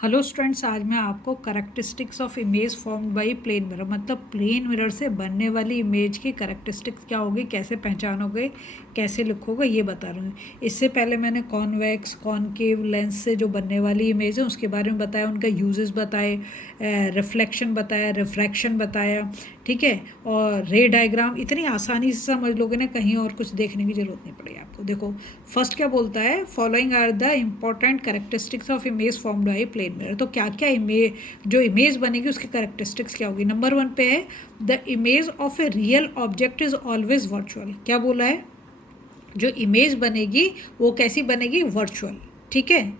Hello students, आज मैं आपको characteristics of image formed by plane mirror मतलब प्लेन मिरर से बनने वाली इमेज की करेक्टरिस्टिक्स क्या होगी, कैसे पहचानोगे, कैसे लिखोगे, ये बता रही हूँ। इससे पहले मैंने कॉन्वेक्स कॉनकेव लेंस से जो बनने वाली इमेज है उसके बारे में बताया, उनका यूजेस बताए, रिफ्लेक्शन बताया, रिफ्रैक्शन बताया, ठीक है। और रे डायग्राम इतनी आसानी से समझ लोगे ना, कहीं और कुछ देखने की जरूरत नहीं पड़ेगी आपको। देखो फर्स्ट क्या बोलता है, following are the important characteristics of image formed by plane mirror. तो क्या क्या इमेज, जो इमेज बनेगी उसकी करेक्टरिस्टिक्स क्या होगी। नंबर 1 पे है the image of a real object is always virtual. क्या बोला है, जो इमेज बनेगी वो कैसी बनेगी, वर्चुअल, ठीक है।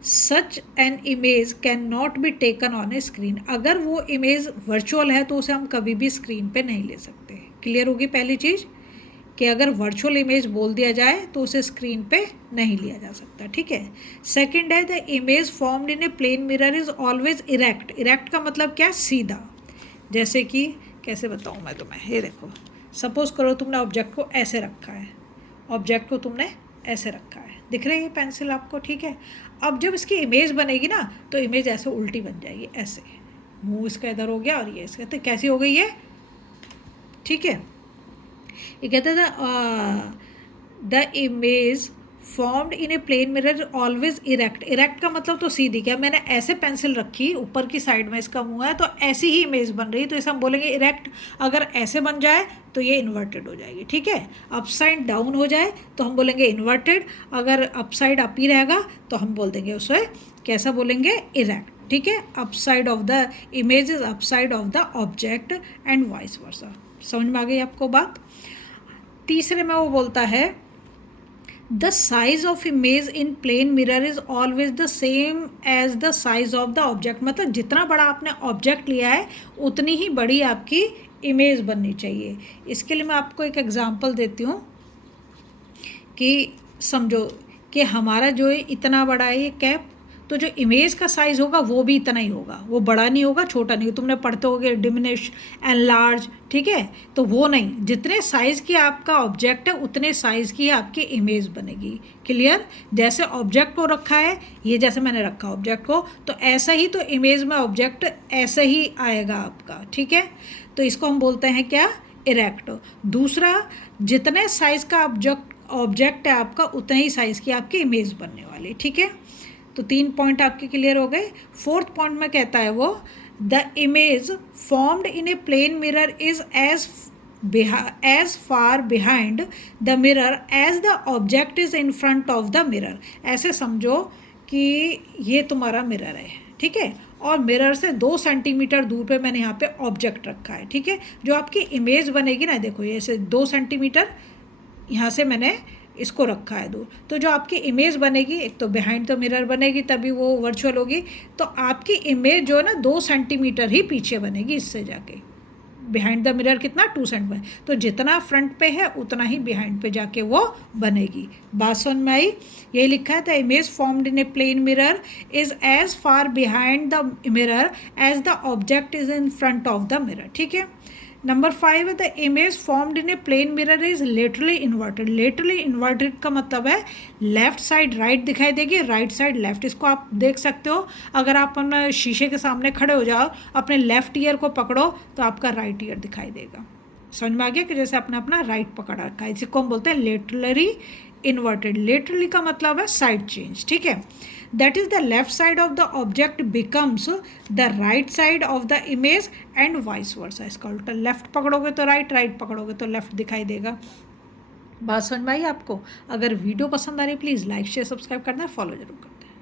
Such an image can not be taken on A screen. अगर वो इमेज वर्चुअल है तो उसे हम कभी भी स्क्रीन पे नहीं ले सकते। क्लियर होगी पहली चीज़, कि अगर वर्चुअल इमेज बोल दिया जाए तो उसे स्क्रीन पे नहीं लिया जा सकता, ठीक है। सेकंड है the image formed in a plane mirror is always erect. Erect का मतलब क्या, सीधा। जैसे कि कैसे बताऊँ मैं तुम्हें, ये देखो, सपोज करो तुमने ऑब्जेक्ट को ऐसे रखा है, ऑब्जेक्ट को तुमने ऐसे रखा है, दिख रही है पेंसिल आपको, ठीक है। अब जब इसकी इमेज बनेगी ना तो इमेज ऐसे उल्टी बन जाएगी, ऐसे मुंह इसका इधर हो गया और ये इसका, तो कैसी हो गई है, ठीक है। ये कहते थे the image formed in a plane mirror always erect. Erect का मतलब तो सीधी, क्या मैंने ऐसे पेंसिल रखी, ऊपर की साइड में इसका मुंह है तो ऐसी ही इमेज बन रही, तो इसे हम बोलेंगे इरेक्ट। अगर ऐसे बन जाए तो ये इन्वर्टेड हो जाएगी, ठीक है। अपसाइड डाउन हो जाए तो हम बोलेंगे इन्वर्टेड, अगर अपसाइड अप ही रहेगा तो हम बोल देंगे उसे कैसा बोलेंगे, इरेक्ट, ठीक है। Upside of the image is upside of the object and vice versa. समझ में आ गई आपको बात। तीसरे में वो बोलता है the size of image in plane mirror is always the same as the size of the object. मतलब जितना बड़ा आपने ऑब्जेक्ट लिया है उतनी ही बड़ी आपकी इमेज बननी चाहिए। इसके लिए मैं आपको एक एग्जांपल देती हूँ कि समझो कि हमारा जो है इतना बड़ा है ये कैप, तो जो इमेज का साइज़ होगा वो भी इतना ही होगा, वो बड़ा नहीं होगा, छोटा नहीं। तुमने पढ़ते होगे डिमिनिश एंड लार्ज, ठीक है, तो वो नहीं, जितने साइज़ की आपका ऑब्जेक्ट है उतने साइज़ की आपकी इमेज बनेगी। क्लियर। जैसे ऑब्जेक्ट को रखा है, ये जैसे मैंने रखा ऑब्जेक्ट को, तो ऐसा ही तो इमेज में ऑब्जेक्ट ऐसा ही आएगा आपका, ठीक है। तो इसको हम बोलते हैं क्या, इरेक्ट। दूसरा, जितने साइज़ का ऑब्जेक्ट है आपका उतने ही साइज़ की आपकी इमेज बनने वाली, ठीक है। तो 3 पॉइंट आपके क्लियर हो गए। फोर्थ पॉइंट में कहता है वो the image formed in a plane mirror is as far behind the mirror as the object is in front of the mirror. ऐसे समझो कि ये तुम्हारा मिरर है, ठीक है, और मिरर से 2 सेंटीमीटर दूर पे मैंने यहाँ पे ऑब्जेक्ट रखा है, ठीक है। जो आपकी इमेज बनेगी ना, देखो ये ऐसे 2 सेंटीमीटर यहाँ से मैंने इसको रखा है दूर, तो जो आपकी इमेज बनेगी, एक तो बिहाइंड द मिरर बनेगी तभी वो वर्चुअल होगी, तो आपकी इमेज जो है ना 2 सेंटीमीटर ही पीछे बनेगी इससे जाके। बिहाइंड द मिरर कितना, 2 सेंटीमीटर, तो जितना फ्रंट पे है उतना ही बिहाइंड पे जाके वो बनेगी। बात समझ में आई। यही लिखा है the image formed in a plane mirror is as far behind the mirror as the object is in front of the mirror, ठीक है। नंबर 5 है the image formed in a plane mirror is laterally inverted. Laterally inverted का मतलब है left side right दिखाई देगी, right side left. इसको आप देख सकते हो, अगर आप अपने शीशे के सामने खड़े हो जाओ, अपने लेफ्ट ईयर को पकड़ो तो आपका राइट ईयर दिखाई देगा। समझ में आ गया कि जैसे आपने अपना राइट पकड़ रखा है, इसको हम बोलते हैं लेटरली इन्वर्टेड। लेटरली का मतलब है साइड चेंज, ठीक है। That is the left side of the object becomes the right side of the image and vice versa. इसका उल्टा, लेफ्ट पकड़ोगे तो राइट, राइट पकड़ोगे तो लेफ्ट दिखाई देगा। बात समझ में आई आपको। अगर वीडियो पसंद आ रही है प्लीज़ लाइक शेयर सब्सक्राइब करना है, फॉलो जरूर करना।